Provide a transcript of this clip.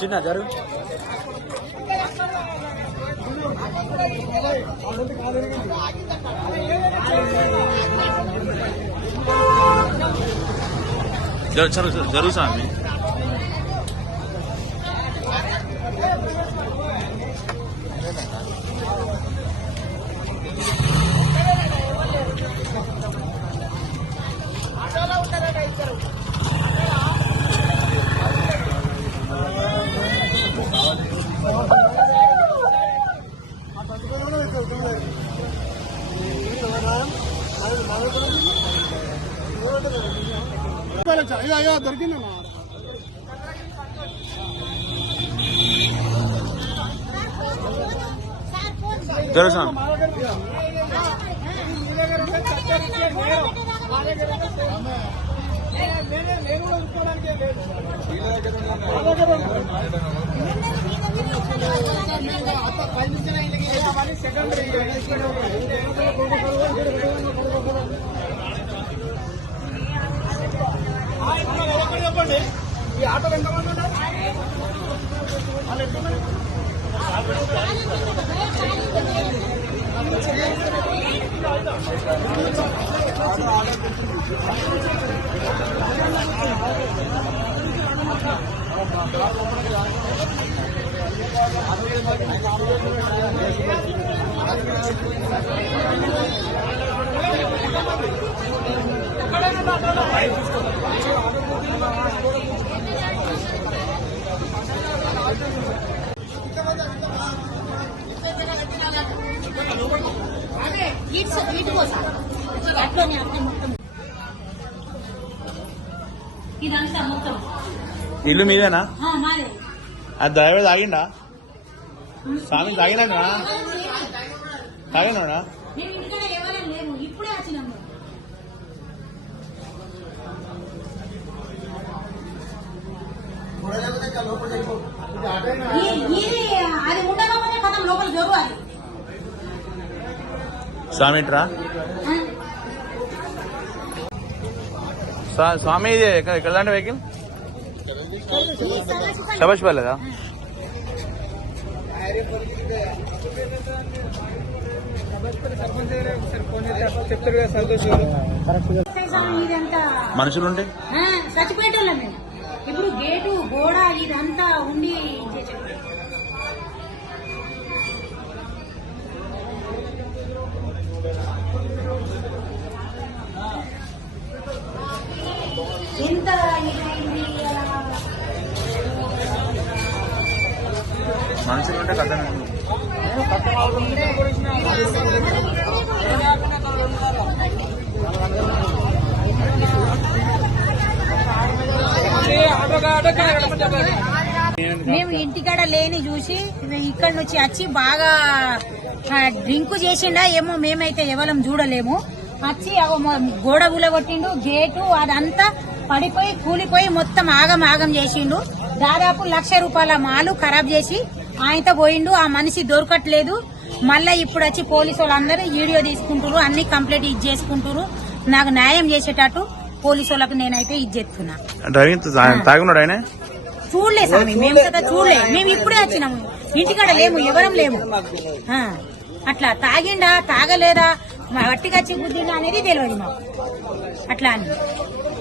చిన్న జరుగు జరుగు స్వామి. దొరికింది జరుగు చెప్పండి. ఈ ఆటో ఎంతమంది ఉన్నారు? ఇదంతా మొత్తం ఇల్లు మీదేనా? అది డ్రైవర్ తాగిండా? స్వామి తాగినా తాగినా? ఇప్పుడే వచ్చినాము. అది ఉండకపోతే మనం లోపల జరుగుతుంది. స్వామి ఇట్రా. స్వామి ఇది ఎక్కడ దాంట్లో వెహికల్ శబాష్ పర్లేదా? మనుషులు ఉంటే చచ్చిపోయేటోళ్ళం మేము. ఇప్పుడు గేటు గోడ ఇదంతా ఉండి ఎంత మనుషులు ఉంటే కథ మేము ఇంటికాడ లేని చూసి ఇక్కడ నుంచి వచ్చి బాగా డ్రింక్ చేసిండా ఏమో, మేమైతే ఎవరం చూడలేము. వచ్చి గోడ కూలగొట్టిండు, గేటు అదంతా పడిపోయి కూలిపోయి మొత్తం ఆగం చేసిండు. దాదాపు 1,00,000 రూపాయల మాలు ఖరాబ్ చేసి ఆయనతో పోయిండు. ఆ మనిషి దొరకట్లేదు. మళ్ళా ఇప్పుడు వచ్చి పోలీసు వాళ్ళందరూ వీడియో తీసుకుంటారు, అన్ని కంప్లీట్ చేసుకుంటారు. నాకు న్యాయం చేసేటట్టు పోలీసు వాళ్ళకి నేనైతే చేస్తున్నా. చూడలే స్వామి, మేము కదా చూడలే. మేము ఇప్పుడే వచ్చినాము, ఇంటికాడ లేము, ఎవరం లేము. అట్లా తాగిండా తాగలేదా వట్టిగా చిగుద్దిండా అనేది తెలియదు మాకు. అట్లా అని